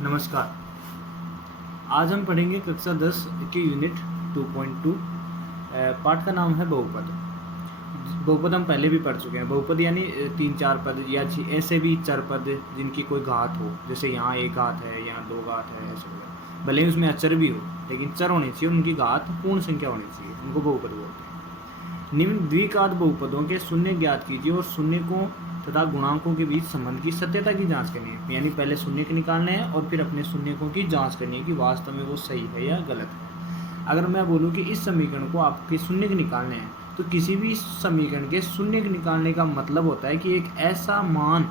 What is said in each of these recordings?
नमस्कार। आज हम पढ़ेंगे कक्षा 10 के यूनिट 2.2। पाठ का नाम है बहुपद। बहुपद हम पहले भी पढ़ चुके हैं। बहुपद यानी 3-4 पद या ऐसे भी चर पद जिनकी कोई घात हो, जैसे यहाँ एक घात है, यहाँ दो घात है, ऐसे वगैरह। भले ही उसमें अचर भी हो, लेकिन चर होनी चाहिए, उनकी घात पूर्ण संख्या होनी चाहिए, उनको बहुपद बोलते हैं। निम्न द्विघात बहुपदों के शून्य ज्ञात कीजिए और शून्यकों तथा गुणांकों के बीच संबंध की सत्यता की जांच करनी है। यानी पहले शून्य के निकालने हैं और फिर अपने शून्यकों की जांच करनी है कि वास्तव में वो सही है या गलत है। अगर मैं बोलूँ कि इस समीकरण को आपके शून्य के निकालने हैं, तो किसी भी समीकरण के शून्य के निकालने का मतलब होता है कि एक ऐसा मान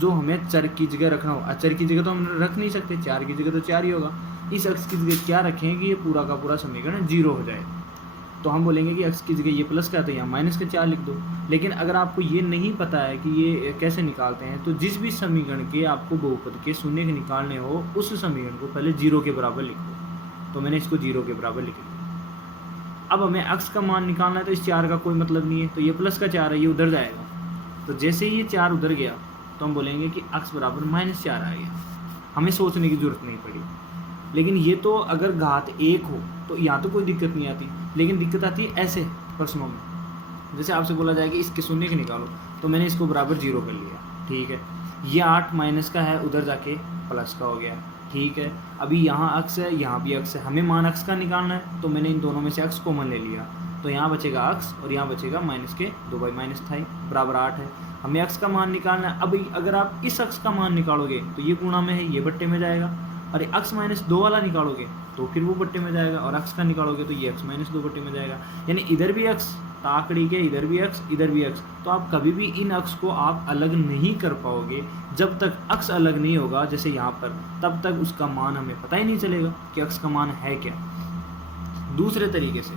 जो हमें चर की जगह रखना हो। अचर की जगह तो हम रख नहीं सकते, 4 की जगह तो 4 ही होगा। इस अक्ष की जगह क्या रखें कि ये पूरा का पूरा समीकरण 0 हो जाए। तो हम बोलेंगे कि अक्ष की जगह ये प्लस का है तो यहाँ माइनस के 4 लिख दो। लेकिन अगर आपको ये नहीं पता है कि ये कैसे निकालते हैं, तो जिस भी समीकरण के आपको बहुपद के शून्य के निकालने हो, उस समीकरण को पहले 0 के बराबर लिख दो। तो मैंने इसको 0 के बराबर लिख दिया। अब हमें अक्ष का मान निकालना है, तो इस 4 का कोई मतलब नहीं है, तो ये प्लस का 4 है, ये उधर जाएगा। तो जैसे ही ये 4 उधर गया तो हम बोलेंगे कि अक्ष बराबर -4 आ गया। हमें सोचने की जरूरत नहीं पड़ी। लेकिन ये तो अगर घात 1 हो तो यहाँ तो कोई दिक्कत नहीं आती, लेकिन दिक्कत आती है ऐसे प्रश्नों में। जैसे आपसे बोला जाए कि इसके शून्य के निकालो, तो मैंने इसको बराबर 0 कर लिया, ठीक है। ये 8 माइनस का है, उधर जाके प्लस का हो गया, ठीक है। अभी यहाँ अक्ष है, यहाँ भी अक्ष है, हमें मान अक्ष का निकालना है, तो मैंने इन दोनों में से अक्ष कॉमन ले लिया। तो यहाँ बचेगा अक्ष और यहाँ बचेगा माइनस के 2/- था ही, बराबर 8 है। हमें अक्ष का मान निकालना है। अब अगर आप इस अक्ष का मान निकालोगे तो ये गुणा में है, ये बट्टे में जाएगा। और अक्ष -2 वाला निकालोगे तो फिर वो बट्टे में जाएगा, और अक्ष का निकालोगे तो ये अक्ष -2 बट्टे में जाएगा। यानी इधर भी अक्ष ताकड़ी के, इधर भी अक्ष, इधर भी अक्ष। तो आप कभी भी इन अक्ष को आप अलग नहीं कर पाओगे जब तक अक्ष अलग नहीं होगा, जैसे यहाँ पर, तब तक उसका मान हमें पता ही नहीं चलेगा कि अक्ष का मान है क्या। दूसरे तरीके से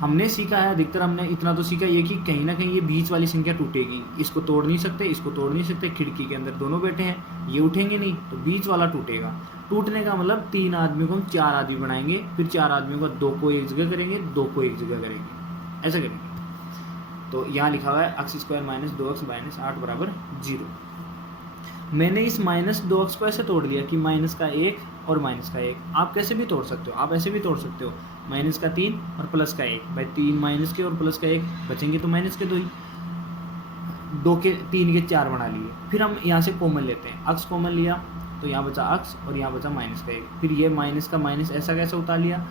हमने सीखा है, अधिकतर हमने इतना तो सीखा ये कि कहीं ना कहीं ये बीच वाली संख्या टूटेगी। इसको तोड़ नहीं सकते, इसको तोड़ नहीं सकते, खिड़की के अंदर दोनों बैठे हैं, ये उठेंगे नहीं, तो बीच वाला टूटेगा। टूटने का मतलब 3 आदमियों को हम 4 आदमी बनाएंगे, फिर 4 आदमियों को 2 को एक जगह करेंगे, 2 को एक जगह करेंगे, ऐसा करेंगे। तो यहाँ लिखा हुआ है x² - 2x - 8 बराबर 0। मैंने इस -2x को ऐसे तोड़ लिया कि माइनस का 1 और माइनस का 1। आप कैसे भी तोड़ सकते हो, आप ऐसे भी तोड़ सकते हो, -3 और प्लस का 1। भाई 3 माइनस के और प्लस का 1 बचेंगे तो माइनस के 2 ही, 2 के 3 के 4 बना लिए। फिर हम यहाँ से कॉमन लेते हैं, अक्ष कॉमन लिया तो यहाँ बचा अक्ष और यहाँ बचा माइनस का 1। फिर ये माइनस का माइनस ऐसा कैसे उतार लिया,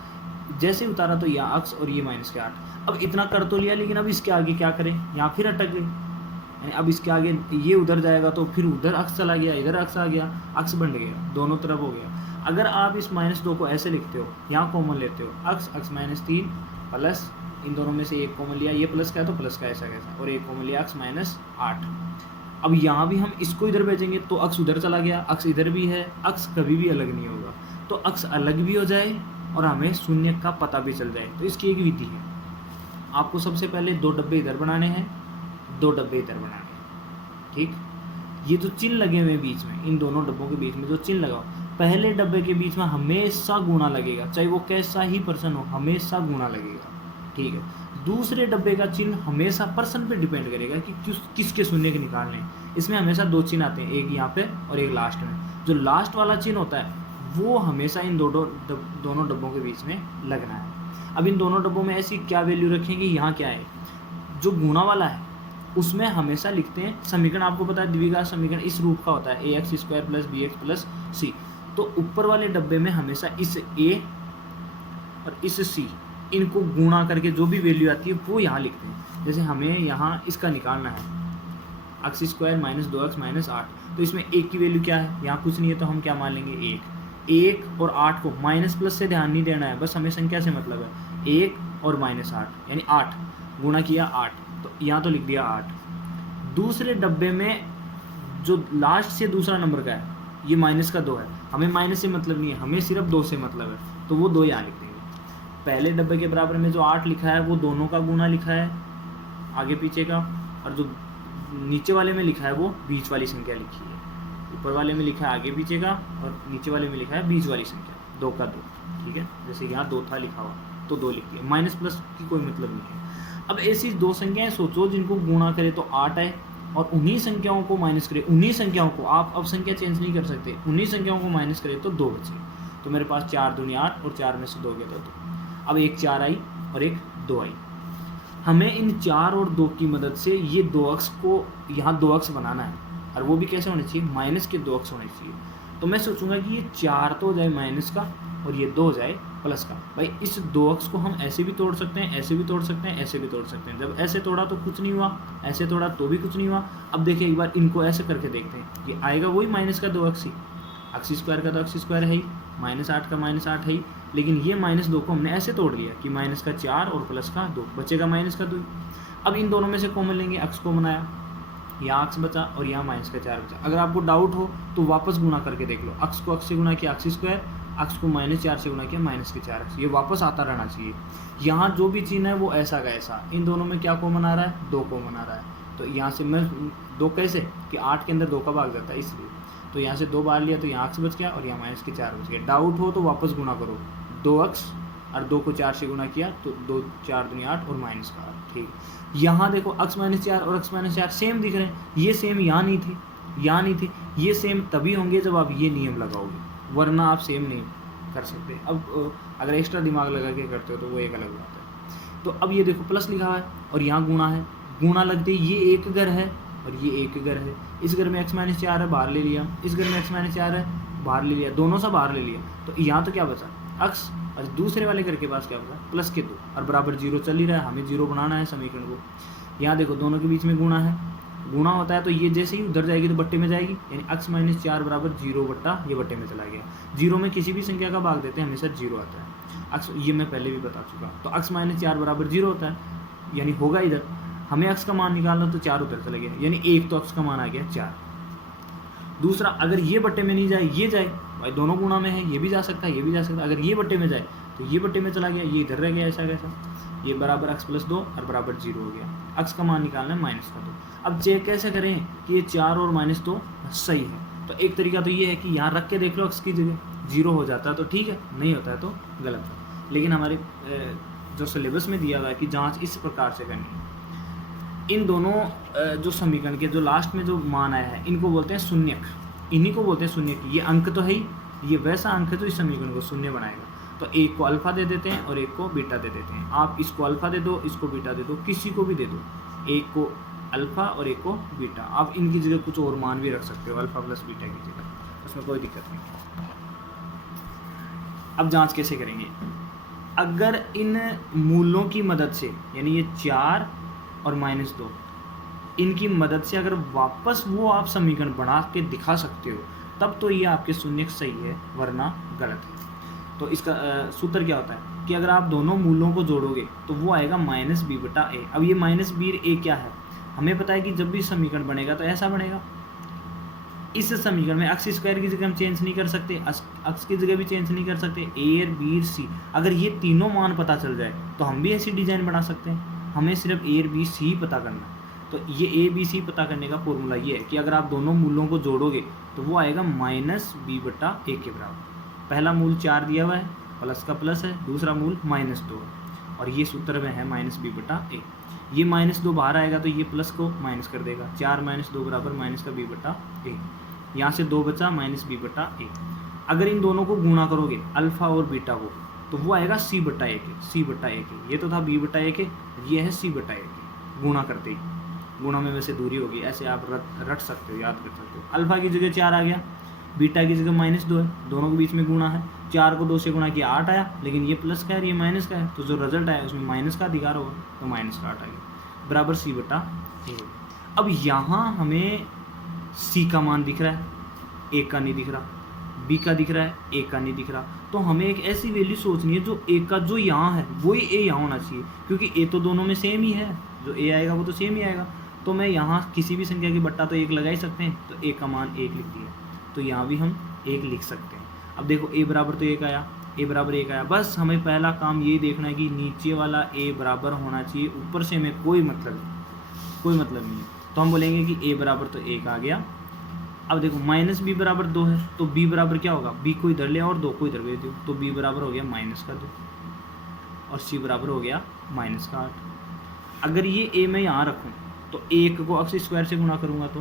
जैसे उतारा तो यहाँ अक्ष और ये माइनस के 8। अब इतना कर तो लिया, लेकिन अब इसके आगे क्या करें, यहाँ फिर अटक गए। यानी अब इसके आगे ये उधर जाएगा तो फिर उधर अक्ष चला गया, इधर अक्ष आ गया, अक्ष बन गया, दोनों तरफ हो गया। अगर आप इस -2 को ऐसे लिखते हो, यहाँ कॉमन लेते हो, अक्ष -3 प्लस इन दोनों में से एक कॉमन लिया, ये प्लस का है तो प्लस का ऐसा कैसा, और एक कॉमन लिया अक्ष -8। अब यहाँ भी हम इसको इधर भेजेंगे तो अक्ष उधर चला गया, अक्ष इधर भी है, अक्ष कभी भी अलग नहीं होगा। तो अक्ष अलग भी हो जाए और हमें शून्य का पता भी चल जाए, तो इसकी एक विधि है। आपको सबसे पहले 2 डब्बे इधर बनाने हैं, 2 डब्बे इधर बनाने हैं, ठीक। ये जो चिन्ह लगे हुए हैं बीच में, इन दोनों डब्बों के बीच में जो चिन्ह लगाओ, पहले डब्बे के बीच में हमेशा गुणा लगेगा, चाहे वो कैसा ही पर्सन हो, हमेशा गुणा लगेगा, ठीक है। दूसरे डब्बे का चिन्ह हमेशा पर्सन पे डिपेंड करेगा कि किसके शून्य के निकालने हैं। इसमें हमेशा 2 चिन्ह आते हैं, एक यहाँ पे और एक लास्ट में। जो लास्ट वाला चिन्ह होता है वो हमेशा इन दोनों डब्बों के बीच में लगना है। अब इन दोनों डब्बों में ऐसी क्या वैल्यू रखेंगे, यहाँ क्या है, जो गुणा वाला है उसमें हमेशा लिखते हैं समीकरण। आपको पता है द्विघात समीकरण इस रूप का होता है, ax² + bx + c। तो ऊपर वाले डब्बे में हमेशा इस a और इस c, इनको गुणा करके जो भी वैल्यू आती है वो यहाँ लिखते हैं। जैसे हमें यहाँ इसका निकालना है, x² - 2x - 8, तो इसमें 1 की वैल्यू क्या है, यहाँ कुछ नहीं है तो हम क्या मान लेंगे, 1 और 8 को माइनस प्लस से ध्यान नहीं देना है, बस हमें संख्या से मतलब है। 1 और -8 यानी 8 गुणा किया 8, तो यहाँ तो लिख दिया 8। दूसरे डब्बे में जो लास्ट से दूसरा नंबर का है, ये -2 है, हमें माइनस से मतलब नहीं है, हमें सिर्फ 2 से मतलब है, तो वो 2 यहाँ लिख देंगे। पहले डब्बे के बराबर में जो 8 लिखा है वो दोनों का गुणा लिखा है, आगे पीछे का, और जो नीचे वाले में लिखा है वो बीच वाली संख्या लिखी है। ऊपर वाले में लिखा है आगे पीछे का और नीचे वाले में लिखा है बीच वाली संख्या, 2 का 2, ठीक है। जैसे यहाँ 2 था लिखा हुआ तो 2 लिख दिया, माइनस प्लस की कोई मतलब नहीं है। अब ऐसी 2 संख्याएं सोचो जिनको गुणा करे तो 8 है और उन्हीं संख्याओं को माइनस करें, उन्हीं संख्याओं को, आप अब संख्या चेंज नहीं कर सकते, उन्हीं संख्याओं को माइनस करें तो 2 बचे। तो मेरे पास 4 दूनी 8 और 4 में से 2 गया तो 2। अब एक 4 आई और एक 2 आई। हमें इन 4 और 2 की मदद से ये 2 अक्स को यहाँ 2 अक्स बनाना है, और वो भी कैसे होने चाहिए, माइनस के 2 अक्स होने चाहिए। तो मैं सोचूंगा कि ये 4 तो हो जाए माइनस का और ये 2 हो जाए प्लस का। भाई इस 2 अक्स को हम ऐसे भी तोड़ सकते हैं, ऐसे भी तोड़ सकते हैं, ऐसे भी तोड़ सकते हैं। जब ऐसे तोड़ा तो कुछ नहीं हुआ, ऐसे तोड़ा तो भी कुछ नहीं हुआ। अब देखिए एक बार इनको ऐसे करके देखते हैं, ये आएगा वही माइनस का 2 अक्स ही, अक्स स्क्वायर का तो अक्स स्क्वायर है ही, -8 का -8 है ही, लेकिन ये -2 को हमने ऐसे तोड़ लिया कि माइनस का 4 और प्लस का 2, बचेगा माइनस का 2। अब इन दोनों में से कॉमन लेंगे, अक्स को बनाया, यहाँ अक्स बचा और यहाँ माइनस का 4 बचा। अगर आपको डाउट हो तो वापस गुना करके देख लो, अक्स को अक्स से गुना किया अक्स स्क्वायर, अक्स को -4 से गुना किया माइनस के 4 अक्स, ये वापस आता रहना चाहिए। यहाँ जो भी चिन्ह है वो ऐसा का ऐसा, इन दोनों में क्या कॉमन आ रहा है, 2 कॉमन आ रहा है। तो यहाँ से मैं 2 कैसे कि 8 के अंदर 2 का भाग जाता है इसलिए, तो यहाँ से 2 बाहर लिया तो यहाँ अक्स बच गया और यहाँ माइनस के 4 बच गया। डाउट हो तो वापस गुना करो, 2 अक्स और 2 को 4 से गुना किया तो 2 4 दूनी 8 और माइनस का 8। ठीक, यहाँ देखो अक्स -4 और अक्स -4 सेम दिख रहे हैं, ये सेम यहाँ नहीं थे, यहाँ नहीं थे, ये सेम तभी होंगे जब आप ये नियम लगाओगे, वरना आप सेम नहीं कर सकते। अब अगर एक्स्ट्रा दिमाग लगा के करते हो तो वो एक अलग बात है। तो अब ये देखो प्लस लिखा है और यहाँ गुणा है, गुणा लगते ये एक घर है और ये एक घर है, इस घर में x -4 है बाहर ले लिया, इस घर में x -4 है बाहर ले लिया, दोनों सा बाहर ले लिया, तो यहाँ तो क्या बचा अक्स, और दूसरे वाले घर के पास क्या बचा प्लस के 2 और बराबर 0 चल ही रहा है, हमें 0 बनाना है समीकरण को। यहाँ देखो दोनों के बीच में गुणा है, गुणा होता है तो ये जैसे ही उधर जाएगी तो बट्टे में जाएगी, यानी x -4 बराबर 0 बट्टा ये बट्टे में चला गया। 0 में किसी भी संख्या का भाग देते हैं हमेशा 0 आता है, x ये मैं पहले भी बता चुका। तो x -4 बराबर 0 होता है, यानी होगा इधर, हमें x का मान निकालना तो 4 उधर चला गया, यानी 1 तो x का मान आ गया 4। दूसरा अगर ये बट्टे में नहीं जाए ये जाए, भाई दोनों गुणा में है, ये भी जा सकता है ये भी जा सकता है, अगर ये बट्टे में जाए तो ये बट्टे में चला गया, ये इधर रह गया ऐसा कैसा, ये बराबर x + 2 और बराबर 0 हो गया। x का मान निकालना है -2। अब चेक कैसे करें कि ये 4 और -2 सही है, तो एक तरीका तो ये है कि यहाँ रख के देख लो x की जगह, 0 हो जाता है तो ठीक है, नहीं होता है तो गलत है। लेकिन हमारे जो सिलेबस में दिया हुआ है कि जाँच इस प्रकार से करनी है। इन दोनों जो समीकरण के जो लास्ट में जो मान आया है इनको बोलते हैं शून्यक, इन्हीं को बोलते हैं शून्यक। ये अंक तो है ही, ये वैसा अंक है जो इस समीकरण को शून्य बनाएगा। तो एक को अल्फा दे देते हैं और एक को बीटा दे देते हैं। आप इसको अल्फा दे दो, इसको बीटा दे दो, किसी को भी दे दो, एक को अल्फा और एक को बीटा। आप इनकी जगह कुछ और मान भी रख सकते हो, अल्फा प्लस बीटा की जगह, उसमें कोई दिक्कत नहीं। अब जांच कैसे करेंगे, अगर इन मूलों की मदद से, यानी ये 4 और -2, इनकी मदद से अगर वापस वो आप समीकरण बना के दिखा सकते हो तब तो ये आपके शून्यक सही है, वरना गलत है। तो इसका सूत्र क्या होता है कि अगर आप दोनों मूलों को जोड़ोगे तो वो आएगा -b/a। अब ये -b/a क्या है, हमें पता है कि जब भी समीकरण बनेगा तो ऐसा बनेगा। इस समीकरण में अक्स स्क्वायर की जगह हम चेंज नहीं कर सकते, अक्स की जगह भी चेंज नहीं कर सकते, a और b और c, अगर ये तीनों मान पता चल जाए तो हम भी ऐसी डिजाइन बना सकते हैं। हमें सिर्फ a और b c पता करना है। तो ये a b c पता करने का फॉर्मूला ये है कि अगर आप दोनों मूलों को जोड़ोगे तो वो आएगा -b/a के बराबर। पहला मूल 4 दिया हुआ है, प्लस का प्लस है, दूसरा मूल -2 है और ये सूत्र में है -b/a। ये -2 बाहर आएगा तो ये प्लस को माइनस कर देगा, 4 - 2 बराबर -b/a। यहाँ से 2 बचा -b/a। अगर इन दोनों को गुणा करोगे अल्फा और बीटा को तो वो आएगा c/a के। ये तो था b/a के, ये है c/a के। गुणा करते ही, गुणा में वैसे दूरी होगी, ऐसे आप रट सकते हो, याद कर सकते हो। अल्फा की जगह 4 आ गया, बीटा की जगह -2 है, दोनों के बीच में गुणा है, 4 को 2 से गुणा किया 8 आया, लेकिन ये प्लस का है ये माइनस का है, तो जो रिजल्ट आया उसमें माइनस का अधिकार होगा, तो -8 आ गया बराबर c/a। अब यहाँ हमें c का मान दिख रहा है, a का नहीं दिख रहा, b का दिख रहा है, a का नहीं दिख रहा। तो हमें एक ऐसी वैल्यू सोचनी है जो a का जो यहाँ है वही a यहाँ होना चाहिए, क्योंकि a तो दोनों में सेम ही है, जो a आएगा वो तो सेम ही आएगा। तो मैं यहाँ किसी भी संख्या की बट्टा तो 1 लगा ही सकते हैं, तो a का मान 1 लिख दिया, तो यहाँ भी हम 1 लिख सकते हैं। अब देखो a बराबर तो 1 आया, a बराबर 1 आया, बस हमें पहला काम ये देखना है कि नीचे वाला a बराबर होना चाहिए, ऊपर से हमें कोई मतलब नहीं है। तो हम बोलेंगे कि a बराबर तो 1 आ गया। अब देखो -b/2 है, तो b बराबर क्या होगा, b को इधर ले और 2 को इधर भेज दो, तो b बराबर हो गया -2 और c बराबर हो गया -8। अगर ये a मैं यहाँ रखूँ तो 1 को x स्क्वायर से गुणा करूँगा तो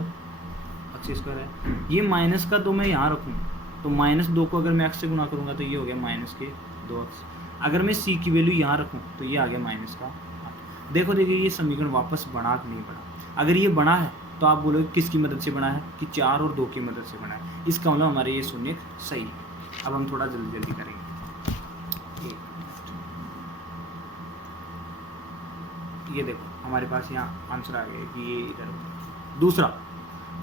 x स्क्वायर है। ये माइनस का 2 मैं यहाँ रखूँ तो -2 को अगर मैं x से गुणा करूँगा तो ये हो गया -2x। अगर मैं c की वैल्यू यहाँ रखूँ तो ये आ गया -8। देखो देखिए ये समीकरण वापस बना कि नहीं बना। अगर ये बना है तो आप बोलोगे किसकी मदद से बना है कि 4 और 2 की मदद से बना है। इसका मतलब हमारे ये शून्य सही है। अब हम थोड़ा जल्दी जल्दी करेंगे। ये देखो हमारे पास यहाँ आंसर आ गया कि ये इधर। दूसरा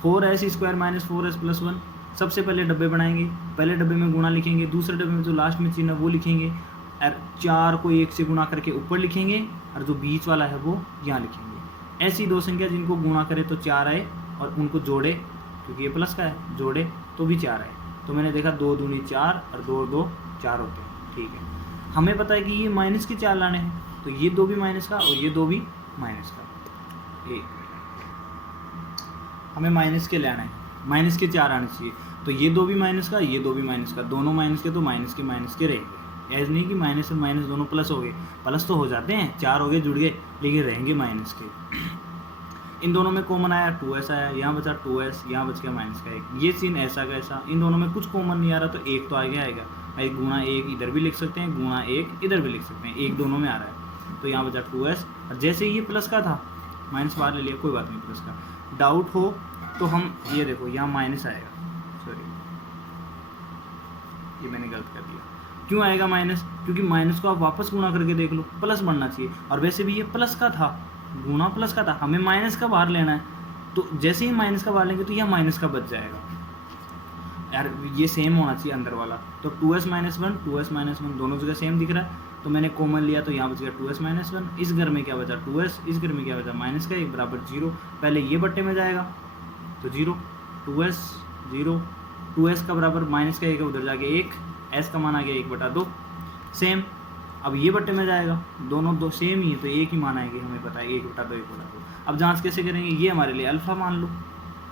4s square minus 4s plus 1। सबसे पहले डब्बे बनाएंगे, पहले डब्बे में गुणा लिखेंगे, दूसरे डब्बे में जो लास्ट में चिन्ह है वो लिखेंगे, और 4 को 1 से गुणा करके ऊपर लिखेंगे और जो बीच वाला है वो यहाँ लिखेंगे। ऐसी दो संख्या जिनको गुणा करे तो 4 आए और उनको जोड़े, क्योंकि ये प्लस का है, जोड़े तो भी 4 आए। तो मैंने देखा 2 दूनी 4 और 2 2 4 होते हैं। ठीक है, हमें पता है कि ये माइनस के 4 लाने हैं, तो ये 2 भी माइनस का और ये 2 भी माइनस का। एक हमें माइनस के लाना है, माइनस के 4 आने चाहिए। तो ये 2 भी माइनस का, ये 2 भी माइनस का, दोनों माइनस के, तो माइनस के रहेंगे। ऐसा नहीं कि माइनस और माइनस दोनों प्लस हो गए, प्लस तो हो जाते हैं, 4 हो गए जुड़ गए, लेकिन रहेंगे माइनस के। इन दोनों में कॉमन आया 2s आया, यहाँ बचा 2s, यहाँ बच गया माइनस का 1। ये सीन ऐसा का ऐसा, इन दोनों में कुछ कॉमन नहीं आ रहा तो 1 तो आएगा। भाई गुणा 1 इधर भी लिख सकते हैं, गुणा 1 इधर भी लिख सकते हैं, 1 दोनों में आ रहा है। तो यहाँ बचा 2s, और जैसे ये प्लस का था माइनस बाहर ले लिया, कोई बात नहीं प्लस का। डाउट हो तो हम ये देखो यहाँ माइनस आएगा, सॉरी ये मैंने गलत कर दिया। क्यों आएगा माइनस? क्योंकि माइनस को आप वापस गुणा करके देख लो, प्लस बनना चाहिए। और वैसे भी ये प्लस का था, गुणा प्लस का था, हमें माइनस का बाहर लेना है, तो जैसे ही माइनस का बाहर लेंगे तो यह माइनस का बच जाएगा। यार ये सेम होना चाहिए अंदर वाला। तो 2s माइनस 1 2s माइनस 1 दोनों जगह सेम दिख रहा है, तो मैंने कॉमन लिया तो यहाँ बच गया 2s माइनस 1। इस घर में क्या बचा 2s, इस घर में क्या बचा माइनस का 1 बराबर 0। पहले ये बट्टे में जाएगा तो 0, 2s 0, 2s का बराबर माइनस का 1 उधर जाके 1, s का मान आ गया 1/2 सेम। अब ये बट्टे में जाएगा, दोनों दो सेम ही है तो एक ही मान आएगी, हमें पता है 1/2 1/2। अब जांच कैसे करेंगे? ये हमारे लिए अल्फा मान लो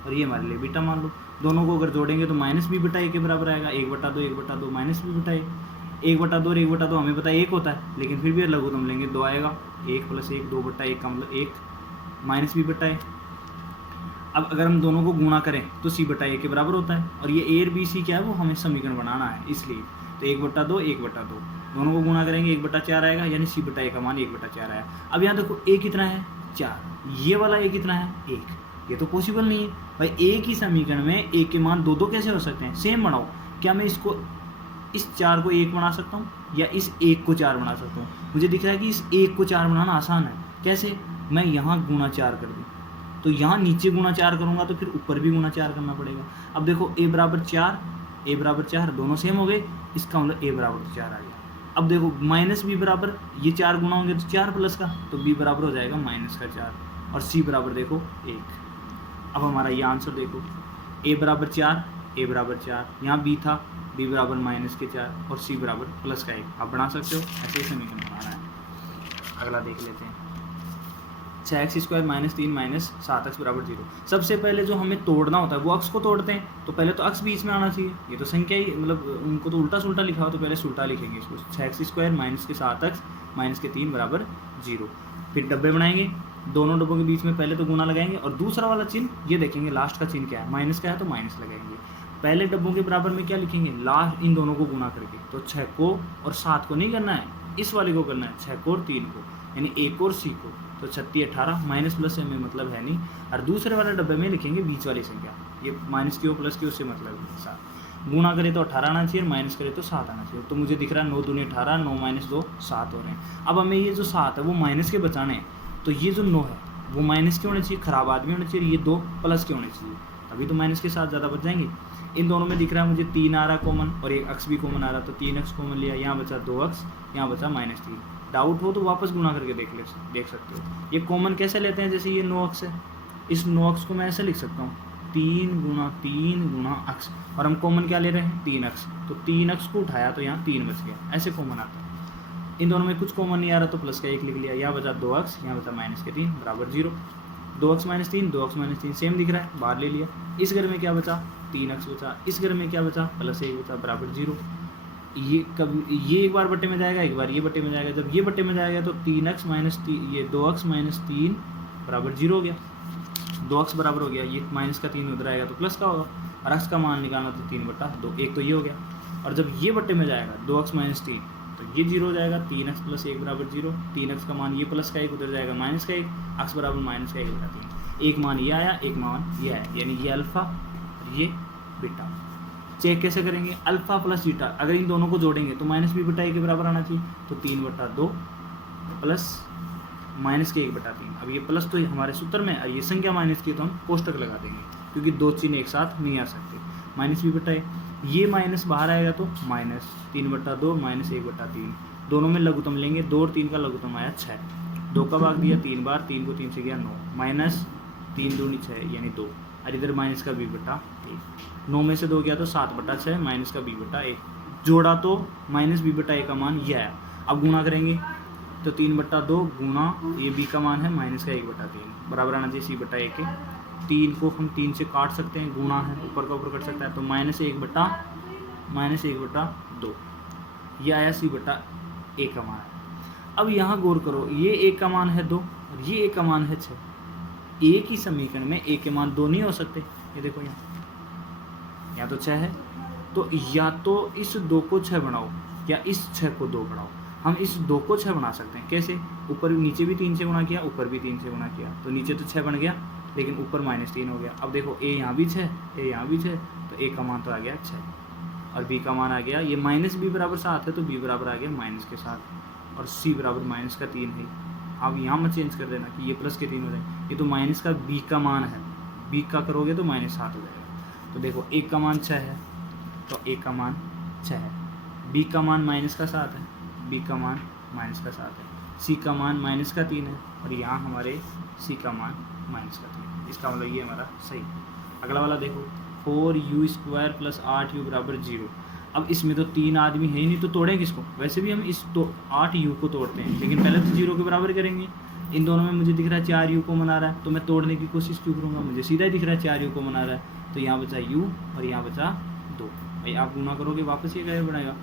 और ये हमारे लिए बीटा मान लो। दोनों को अगर जोड़ेंगे तो माइनस b/a के बराबर आएगा, 1/2 1/2 माइनस b/a। 1/2 और 1/2 हमें पता है 1 होता है, लेकिन फिर भी लघुत्तम लेंगे 2 आएगा, 1 + 1 2/1 का मतलब 1 माइनस b/a। अब अगर हम दोनों को गुणा करें तो c/a के बराबर होता है, और ये a और b c क्या है वो हमें समीकरण बनाना है, इसलिए तो 1/2 1/2 दोनों को गुणा करेंगे 1/4 आएगा, यानी c/a का मान 1/4 आया। अब यहाँ देखो a कितना है 4, ये वाला a कितना है 1। ये तो पॉसिबल नहीं है भाई, एक ही समीकरण में a के मान 2 कैसे हो सकते हैं? सेम बनाओ। क्या मैं इसको इस 4 को 1 बना सकता हूँ या इस 1 को 4 बना सकता हूँ? मुझे दिख रहा है कि इस 1 को 4 बनाना आसान है। कैसे? मैं यहाँ गुणा 4 कर दूँ, तो यहाँ नीचे गुणा 4 करूँगा तो फिर ऊपर भी गुणा 4 करना पड़ेगा। अब देखो a बराबर 4 दोनों सेम हो गए, इसका मतलब a बराबर 4 आ गया। अब देखो माइनस b बराबर, ये 4 गुणा होंगे तो 4 प्लस का, तो b बराबर हो जाएगा -4, और c बराबर देखो 1। अब हमारा ये आंसर देखो, a बराबर 4, यहाँ b था, b बराबर -4 और c बराबर +1। आप बना सकते हो, ऐसे ही समीकरण बनाना है। अगला देख लेते हैं, 6x स्क्वायर -3 7x बराबर 0। सबसे पहले जो हमें तोड़ना होता है वो अक्स को तोड़ते हैं, तो पहले तो अक्स बीच में आना चाहिए। ये तो संख्या ही, मतलब उनको तो उल्टा सुल्टा लिखा हो, तो पहले सुल्टा लिखेंगे इसको। 6x स्क्वायर -7x -3 बराबर 0। फिर डब्बे बनाएंगे, दोनों डब्बों के बीच में पहले तो गुणा लगाएंगे, और दूसरा वाला चिन्ह ये देखेंगे लास्ट का चिन्ह क्या है, माइनस का है तो माइनस लगाएंगे। पहले डब्बों के बराबर में क्या लिखेंगे, लास्ट इन दोनों को गुणा करके। तो 6 को और 7 को नहीं करना है, इस वाले को करना है, 6 को और 3 को, यानी 1 और c को। तो 36 18 माइनस प्लस से हमें मतलब है नहीं, और दूसरे वाले डब्बे में लिखेंगे बीच वाली संख्या, ये माइनस की हो प्लस की, उससे मतलब है 7। गुणा करें तो 18 आना चाहिए, माइनस करें तो 7 आना चाहिए। तो मुझे दिख रहा है 9 दूनी 18, 9 - 2 7 हो रहे हैं। अब हमें ये जो 7 है वो माइनस के बचाने हैं, तो ये जो 9 है वो माइनस के होने चाहिए, खराब आदमी होने चाहिए, ये 2 प्लस के होने चाहिए, तभी तो माइनस के साथ ज़्यादा बच जाएंगे। इन दोनों में दिख रहा है मुझे 3 आ रहा कॉमन, और एक अक्स भी कॉमन आ रहा, तो 3x कॉमन लिया, यहाँ बचा 2x, यहाँ बचा -3। डाउट हो तो वापस गुणा करके देख सकते हो। ये कॉमन कैसे लेते हैं? जैसे ये 9x है, इस 9x को मैं ऐसे लिख सकता हूँ 3 × 3 × x, और हम कॉमन क्या ले रहे हैं 3x, तो 3x को उठाया तो यहाँ 3 बच गया, ऐसे कॉमन आता है। इन दोनों में कुछ कॉमन नहीं आ रहा तो प्लस का 1 लिख लिया, यहाँ बचा 2x, यहाँ बचा -3 बराबर 0। 2x - 3 सेम दिख रहा है, बाहर ले लिया। इस घर में क्या बचा 3x बचा, इस घर में क्या बचा +1 बचा बराबर 0। ये एक बार बट्टे में जाएगा, एक बार ये बट्टे में जाएगा। जब ये बट्टे में जाएगा तो 3x - 3 ये 2x - 3 बराबर 0 हो गया। 2x बराबर हो गया, ये माइनस का 3 उधर आएगा तो प्लस का होगा, और x का मान निकालना तो 3/2, एक तो ये हो गया। और जब ये बट्टे में जाएगा 2x माइनस 3 तो ये 0 हो जाएगा, 3x प्लस 1 बराबर 0, 3x का मान ये प्लस का 1 उधर जाएगा माइनस का 1, x बराबर माइनस का 1/3। एक मान ये आया, एक मान ये आया, यानी ये अल्फ़ा और ये बीटा। चेक कैसे करेंगे, अल्फ़ा प्लस बीटा अगर इन दोनों को जोड़ेंगे तो माइनस b/a के बराबर आना चाहिए, तो 3/2 प्लस माइनस के 1/3। अब ये प्लस तो हमारे सूत्र में, और ये संख्या माइनस की तो हम कोष्टक लगा देंगे, क्योंकि दो चिन्ह एक साथ नहीं आ सकते। माइनस b/a, ये माइनस बाहर आएगा तो माइनस 3/2 माइनस 1/3, दोनों में लघुत्तम लेंगे, 2 और 3 का लघुत्तम आया 6, 2 का भाग दिया 3 बार, 3 को 3 से गया 9, माइनस 3 दूनी 6 यानी 2, और इधर माइनस का b/1, 9 में से 2 गया तो 7/6 माइनस का b/1, जोड़ा तो माइनस b/a का मान यह आया। अब गुणा करेंगे तो 3/2 गुणा ये b का मान है माइनस का 1/3 बराबर आना चाहिए c/a के। 3 को हम 3 से काट सकते हैं, गुणा है ऊपर का ऊपर कट सकता है, तो -1/2 ये आया c/a का मान है। अब यहाँ गौर करो, ये a का मान है 2 और ये a का मान है 6। एक ही समीकरण में a के मान 2 नहीं हो सकते, ये देखो यहाँ तो 6 है, तो या तो इस 2 को 6 बनाओ या इस 6 को 2 बनाओ। हम इस 2 को 6 बना सकते हैं, कैसे, ऊपर नीचे भी 3 से गुणा किया, ऊपर भी 3 से गुणा किया, तो नीचे तो 6 बन गया लेकिन ऊपर -3 हो गया। अब देखो a यहाँ भी 6, a यहाँ भी 6, तो a का मान तो आ गया 6 और b का मान आ गया, ये माइनस b बराबर 7 है तो b बराबर आ गया माइनस के 7 और c बराबर माइनस का 3 है। अब यहाँ मत चेंज कर देना कि ये प्लस के 3 हो जाए, ये तो माइनस का b का मान है, b का करोगे तो -7 हो जाएगा। तो देखो a का मान 6 है तो a का मान 6 है, b का मान माइनस का 7 है, b का मान माइनस का 7 है, c का मान माइनस का 3 है और यहाँ हमारे c का मान माइनस का 3 है। इसका मतलब ये हमारा सही। अगला वाला देखो, 4u² + 8u बराबर 0। अब इसमें तो 3 आदमी है ही नहीं, तो तोड़ें किसको, वैसे भी हम इस 8u को तोड़ते हैं, लेकिन पहले तो 0 के बराबर करेंगे। इन दोनों में मुझे दिख रहा है 4u को मना रहा है, तो मैं तोड़ने की कोशिश क्यों करूँगा, मुझे सीधा ही दिख रहा है 4u को मना रहा है, तो यहाँ बचा u और यहाँ बचा 2। भाई आप गुना करोगे वापस ये क्या बनेगा,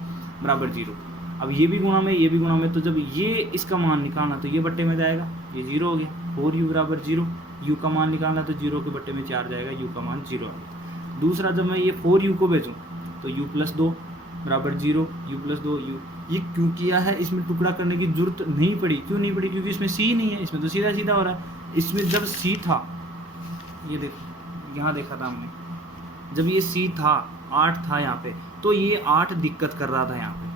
बराबर 0। अब ये भी गुणा में, ये भी गुणा में, तो जब ये इसका मान निकालना तो ये बट्टे में जाएगा, ये 0 हो गया, 4u बराबर 0, u का मान निकालना तो 0 के बट्टे में 4 जाएगा, u का मान 0 आ गया। दूसरा, जब मैं ये 4u को भेजूँ तो u + 2 बराबर 0, u + 2 u, ये क्यों किया है, इसमें टुकड़ा करने की जरूरत नहीं पड़ी। क्यों नहीं पड़ी, क्योंकि इसमें c नहीं है, इसमें तो सीधा सीधा हो रहा है। इसमें जब c था, ये देखो यहाँ देखा था हमने, जब ये c था 8 था यहाँ पे, तो ये 8 दिक्कत कर रहा था यहाँ पे।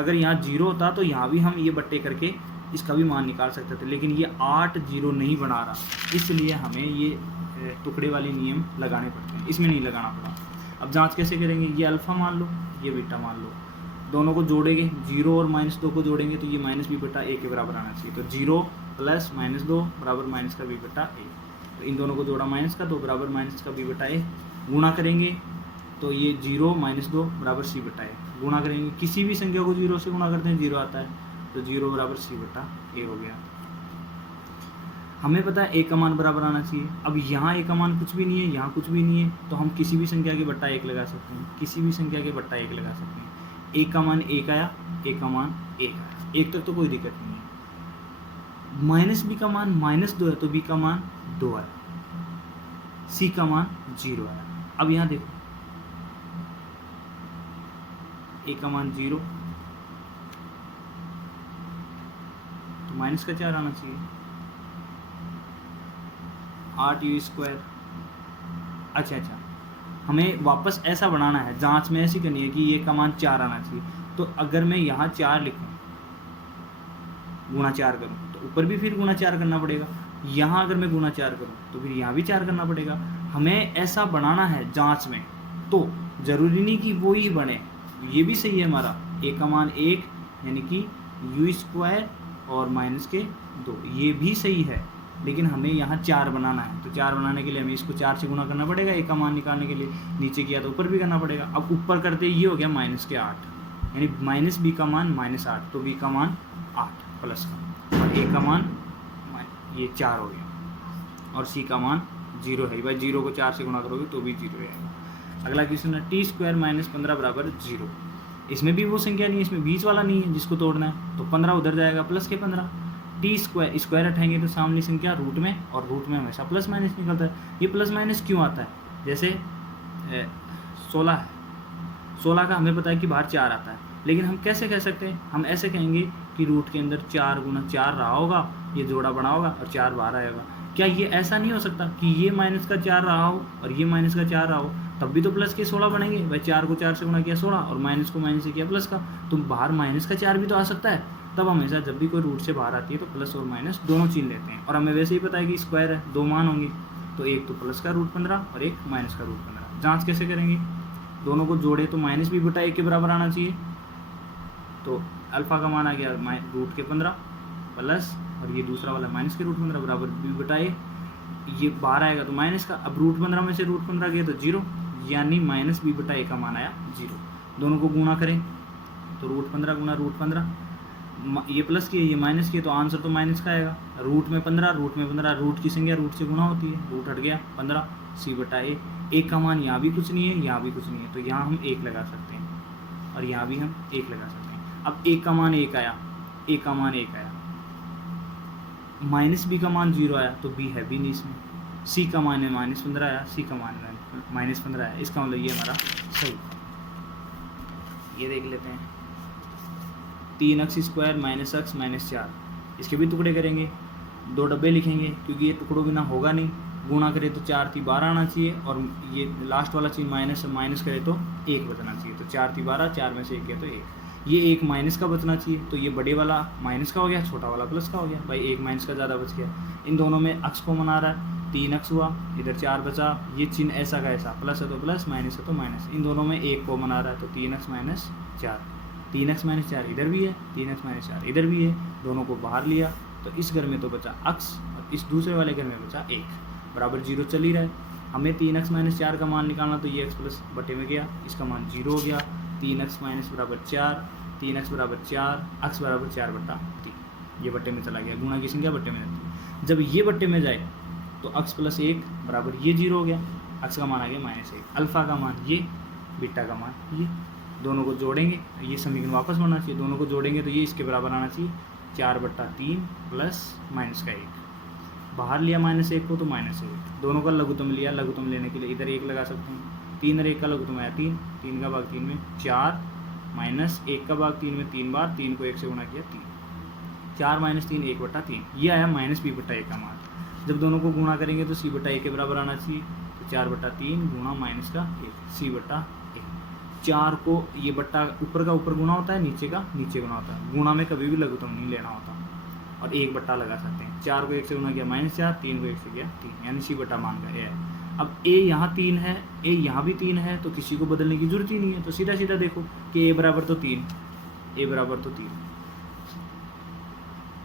अगर यहाँ 0 होता तो यहाँ भी हम ये बट्टे करके इसका भी मान निकाल सकते थे, लेकिन ये 8 0 नहीं बना रहा, इसलिए हमें ये टुकड़े वाले नियम लगाने पड़ते हैं, इसमें नहीं लगाना पड़ा। अब जांच कैसे करेंगे, ये अल्फ़ा मान लो, ये बीटा मान लो, दोनों को जोड़ेंगे, 0 और -2 को जोड़ेंगे तो ये -b/a के बराबर आना चाहिए। तो 0 + -2 बराबर माइनस का b/a, तो इन दोनों को जोड़ा माइनस का, 2 बराबर माइनस का b/a, गुणा करेंगे तो ये 0 - 2 बराबर c/a, गुणा करेंगे, किसी भी संख्या को 0 से गुणा करते हैं 0 आता है, तो 0 बराबर c/a हो गया। हमें पता है a का मान बराबर आना चाहिए। अब यहाँ a का मान कुछ भी नहीं है, यहाँ कुछ भी नहीं है, तो हम किसी भी संख्या के बट्टा 1 लगा सकते हैं, किसी भी संख्या के बट्टा 1 लगा सकते हैं। a का मान 1 आया, a का मान 1 आया, 1 तक तो कोई दिक्कत नहीं है। -b का मान -2 है तो b का मान 2 आया, c का मान 0 आया। अब यहाँ देखो, a का मान 0 तो माइनस का 4 आना चाहिए, 8u²। अच्छा, हमें वापस ऐसा बनाना है, जांच में ऐसी करनी है कि ये का मान 4 आना चाहिए। तो अगर मैं यहाँ 4 लिखूँ, गुणा 4 करूँ, तो ऊपर भी फिर गुणा 4 करना पड़ेगा। यहाँ अगर मैं गुणा 4 करूँ तो फिर यहाँ भी 4 करना पड़ेगा। हमें ऐसा बनाना है जांच में, तो ज़रूरी नहीं कि वो ही बने, ये भी सही है हमारा, a का मान 1 यानी कि u² और -2, ये भी सही है, लेकिन हमें यहाँ 4 बनाना है। तो 4 बनाने के लिए हमें इसको 4 से गुणा करना पड़ेगा, a का मान निकालने के लिए। नीचे किया तो ऊपर भी करना पड़ेगा। अब ऊपर करते ये हो गया -8, यानी -b का मान -8, तो b का मान 8 प्लस का, और a का मान ये 4 हो गया, और c का मान 0 है। भाई 0 को 4 से गुणा करोगे तो भी 0 रहेगा। अगला क्वेश्चन है t² - 15 बराबर 0। इसमें भी वो संख्या नहीं है, इसमें बीच वाला नहीं है जिसको तोड़ना है, तो 15 उधर जाएगा प्लस के 15, टी स्क्वायर हटाएंगे तो सामने संख्या रूट में, और रूट में हमेशा प्लस माइनस निकलता है। ये प्लस माइनस क्यों आता है? जैसे 16 है, 16 का हमें पता है कि बाहर 4 आता है, लेकिन हम कैसे कह सकते हैं? हम ऐसे कहेंगे कि रूट के अंदर 4 गुना 4 रहा होगा, ये जोड़ा बना होगा और 4 बाहर आएगा। क्या ये ऐसा नहीं हो सकता कि ये माइनस का 4 रहा हो और ये माइनस का 4 रहा हो, तब भी तो प्लस के 16 बनेंगे भाई? 4 को 4 से गुना किया 16 और माइनस को माइनस से किया प्लस का, तो बाहर माइनस का 4 भी तो आ सकता है। तब हमेशा जब भी कोई रूट से बाहर आती है तो प्लस और माइनस दोनों चीन लेते हैं। और हमें वैसे ही पता है कि स्क्वायर है, 2 मान होंगे, तो एक तो प्लस का रूट 15 और एक माइनस का रूट 15। जाँच कैसे करेंगे? दोनों को जोड़े तो माइनस बी बटा 1 के बराबर आना चाहिए, तो अल्फ़ा का मान आ गया रूट के 15 प्लस, और ये दूसरा वाला माइनस के रूट 15 बराबर बी बटा 1, ये बाहर आएगा तो माइनस का। अब रूट 15 में से रूट 15 गया तो 0, यानी माइनस बी बटा 1 का मान आया 0। दोनों को गुणा करें तो रूट 15 गुना रूट 15, ये प्लस की है ये माइनस की है, तो आंसर तो माइनस का आएगा। रूट में 15 रूट की संख्या रूट से गुणा होती है, रूट हट गया 15 सी बटा 1 का मान यहाँ भी कुछ नहीं है, यहाँ भी कुछ नहीं है, तो यहाँ हम 1 लगा सकते हैं और यहाँ भी हम 1 लगा सकते हैं। अब 1 का मान 1 आया, 1 का मान 1 आया, माइनस बी का मान 0 आया, तो बी है भी नहीं इसमें। सी का मान है -15 आया, सी का मान -15 आया, इसका मतलब ये हमारा सही। ये देख लेते हैं, 3x² माइनस x माइनस 4, इसके भी टुकड़े करेंगे, 2 डब्बे लिखेंगे क्योंकि ये टुकड़ों बिना होगा नहीं। गुणा करें तो 4 × 12 आना चाहिए, और ये लास्ट वाला चीज़ माइनस करें तो 1 बचना चाहिए, तो 4 × 12, 4 में से 1 गया तो 1। ये 1 माइनस का बचना चाहिए, तो ये बड़े वाला माइनस का हो गया, छोटा वाला प्लस का हो गया। भाई 1 माइनस का ज़्यादा बच गया। इन दोनों में अक्स कॉमन आ रहा है, 3x हुआ, इधर 4 बचा, ये चिन्ह ऐसा का ऐसा, प्लस है तो प्लस, माइनस है तो माइनस। इन दोनों में 1 कॉमन आ रहा है, तो 3x माइनस 4, 3x माइनस 4 इधर भी है, 3x माइनस 4 इधर भी है, दोनों को बाहर लिया तो इस घर में तो बचा x और इस दूसरे वाले घर में बचा 1, बराबर 0 चल ही रहा है। हमें 3x माइनस 4 का मान निकालना, तो ये x प्लस बटे में गया, इसका मान 0 हो गया। 3x माइनस बराबर 4, 3x बराबर 4, x बराबर 4 बटा 3, ये बट्टे में चला गया, गुणा की संख्या बट्टे में रहती है। जब ये बट्टे में जाए तो x प्लस 1 बराबर ये 0 हो गया, x का मान आ गया -1, अल्फ़ा का मान ये, बीटा का मान ये। दोनों को जोड़ेंगे, ये समीकरण वापस बढ़ना चाहिए, दोनों को जोड़ेंगे तो ये इसके बराबर आना चाहिए 4/3 प्लस माइनस का 1, बाहर लिया -1 को तो -1, दोनों का लघुत्तम लिया, लघुत्तम लेने के लिए इधर 1 लगा सकते हैं, 3 और 1 का लघुत्तम आया 3, 3 का भाग 3 में 4, -1 का भाग 3 में 3 बार, 3 को 1 से गुणा किया 3, 4 - 3 1/3, ये आया -b/1 का मान। जब दोनों को गुणा करेंगे तो c/1 के बराबर आना चाहिए, तो 4/3 गुणा -1 c/1। 4 को ये बट्टा ऊपर का ऊपर गुणा होता है, नीचे का नीचे गुणा होता है, गुणा में कभी भी लघुत्तम नहीं लेना होता, और 1 बट्टा लगा सकते हैं। 4 को 1 से गुणा किया -4, 3 को 1 से किया 3, यानी c/, मान का ए है। अब a यहाँ 3 है, a यहाँ भी 3 है, तो किसी को बदलने की जरूरत ही नहीं है, तो सीधा सीधा देखो कि a बराबर तो 3, a बराबर तो 3,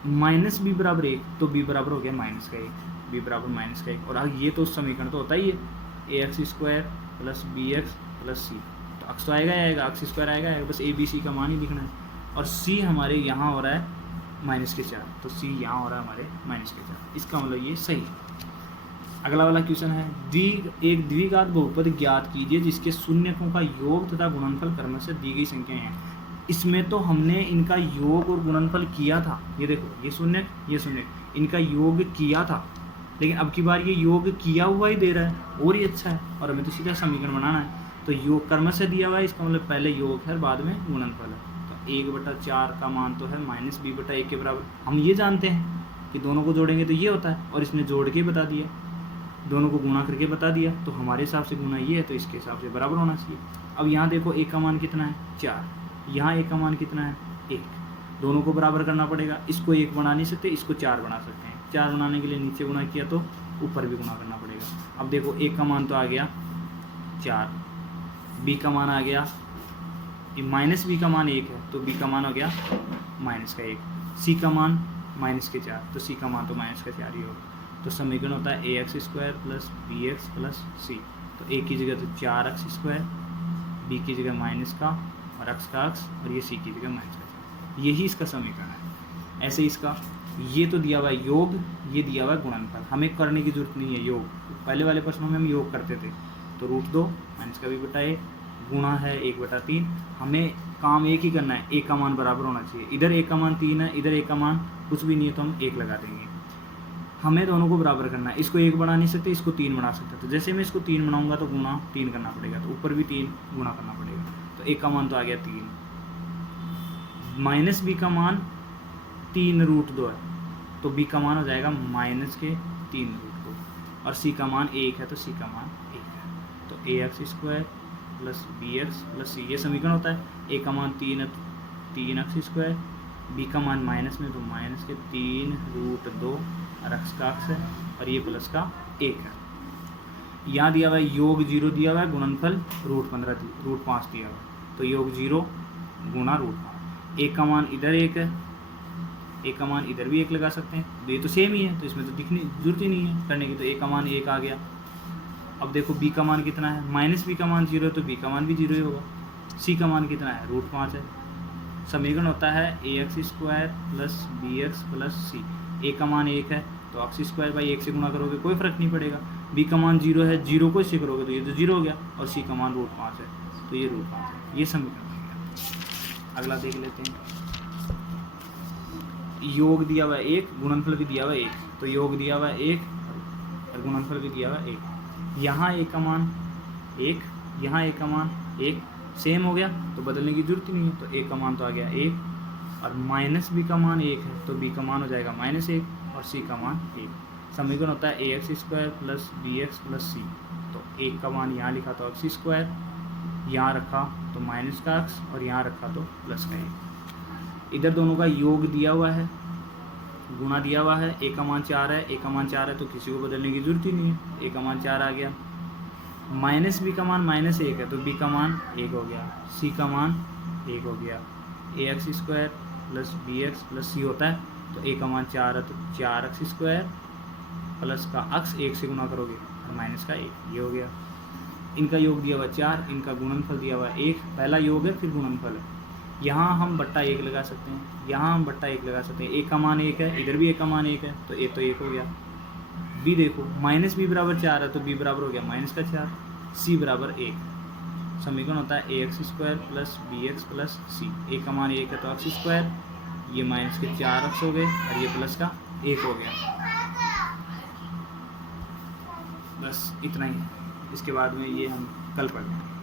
-b बराबर 1, तो b बराबर हो गया -1, b बराबर -1। और ये तो समीकरण तो होता ही है, ax² plus bx plus c, तो अक्स तो आएगा ही आएगा, x² आएगा, बस a b c का मान ही लिखना है। और c हमारे यहाँ हो रहा है -4, तो c यहाँ हो रहा है हमारे -4, इसका मतलब ये सही है। अगला वाला क्वेश्चन है, एक द्विघात बहुपद ज्ञात कीजिए जिसके शून्यकों का योग तथा गुणनफल क्रम से दी गई संख्याएं हैं। इसमें तो हमने इनका योग और गुणनफल किया था, ये देखो ये शून्य इनका योग किया था, लेकिन अब की बार ये योग किया हुआ ही दे रहा है, और ही अच्छा है, और हमें तो सीधा समीकरण बनाना है। तो योग कर्म से दिया हुआ है, इसका मतलब पहले योग है, बाद में गुणनफल है। तो 1/4 का मान तो है -b/1 के बराबर। हम ये जानते हैं कि दोनों को जोड़ेंगे तो ये होता है, और इसने जोड़ के बता दिया, दोनों को गुणा करके बता दिया, तो हमारे हिसाब से गुणा ये है, तो इसके हिसाब से बराबर होना चाहिए। अब यहाँ देखो 1 का मान कितना है 4, यहाँ 1 का मान कितना है 1, दोनों को बराबर करना पड़ेगा। इसको 1 बना नहीं सकते, इसको 4 बना सकते हैं। 4 बनाने के लिए नीचे गुणा किया तो ऊपर भी गुणा करना पड़ेगा। अब देखो 1 का मान तो आ गया 4, b का मान आ गया, -b का मान 1 है, तो b का मान हो गया -1, c का मान -4, तो c का मान तो -4 ही होगा। तो समीकरण होता है ax² plus bx plus c, तो a की जगह तो 4x², b की जगह माइनस का और x का x, और ये c की जगह -4, यही इसका समीकरण है। ऐसे इसका ये तो दिया हुआ है योग, ये दिया हुआ है गुणनफल, हमें करने की जरूरत नहीं है योग। पहले वाले प्रश्नों में हम योग करते थे, तो √2 -b/1 गुणा है 1/3। हमें काम एक ही करना है, एक का मान बराबर होना चाहिए। इधर एक का मान 3 है, इधर एक का मान कुछ भी नहीं है, तो हम 1 लगा देंगे। हमें दोनों को बराबर करना है, इसको 1 बना नहीं सकते, इसको 3 बना सकते। तो जैसे मैं इसको 3 बनाऊंगा तो गुणा 3 करना पड़ेगा, तो ऊपर भी 3 गुणा करना पड़ेगा। तो एक का मान तो आ गया 3, माइनस बी का मान 3√2 है, तो बी का मान हो जाएगा -3√2, और सी का मान 1 है, तो सी का मान 1 है। तो ax² प्लस bx प्लस सी, ये समीकरण होता है। ए का मान 3 है, तो 3x², बी का मान माइनस में, तो -3√2, और x का अक्ष है, और ये प्लस का 1 है। यहाँ दिया हुआ है योग 0 दिया हुआ है, गुणनफल √5 दिया हुआ है, तो योग 0 गुणा √5। एक का मान इधर 1 है, एक का मान इधर भी 1 लगा सकते हैं, तो ये तो सेम ही है, तो इसमें तो दिखने जरूरत ही नहीं है करने की। तो एक का मान 1 आ गया। अब देखो बी का मान कितना है, माइनस बी का मान 0 है, तो बी का मान भी 0 ही होगा। सी का मान कितना है, √5 है। समीकरण होता है ax² प्लस bx प्लस सी। ए का मान 1 है, तो x² 1 से गुणा करोगे कोई फ़र्क नहीं पड़ेगा। बी का मान 0 है, 0 को इससे करोगे तो ये तो 0 हो गया, और सी का मान √5 है, तो ये √5 है। ये समीकरण हो गया। अगला देख लेते हैं। योग दिया हुआ है 1, गुणनफल भी दिया हुआ है 1, तो योग दिया हुआ है 1 और गुणनफल भी दिया हुआ है 1। यहाँ एक का मान 1, यहाँ एक का मान 1, सेम हो गया, तो बदलने की जरूरत ही नहीं है। तो एक का मान तो आ गया 1, और माइनस बी का मान 1 है, तो बी का मान हो जाएगा -1, और सी का मान 1। समीकरण होता है ax² प्लस bx प्लस सी। तो 1 का मान यहाँ लिखा तो x², यहाँ रखा तो माइनस का x, और यहाँ रखा तो प्लस का 1। इधर दोनों का योग दिया हुआ है, गुणा दिया हुआ है। ए का मान 4 है, ए का मान 4 है, तो किसी को बदलने की जरूरत ही नहीं है, ए का मान 4 आ गया। माइनस बी का मान -1 है, तो बी का मान 1 हो गया, सी का मान 1 हो गया। ax² प्लस bx प्लस सी होता है, तो ए का मान 4 है, तो 4x² प्लस का अक्स 1 से गुणा करोगे, और माइनस का 1, ये हो गया। इनका योग दिया हुआ 4, इनका गुणनफल दिया हुआ 1। पहला योग है, फिर गुणनफल है। यहाँ हम बट्टा 1 लगा सकते हैं, यहाँ हम बट्टा 1 लगा सकते हैं। एक का मान 1 है, इधर भी एक का मान 1 है, तो ए तो 1 हो गया। बी देखो, माइनस बी बराबर 4 है, तो बी बराबर हो गया -4, सी बराबर 1। समीकरण होता है ax² प्लस bx प्लस सी। ए का मान 1 है, तो x², ये माइनस के 4x हो गए, और ये प्लस का 1 हो गया। बस इतना ही है, इसके बाद में ये हम कल पढ़ेंगे।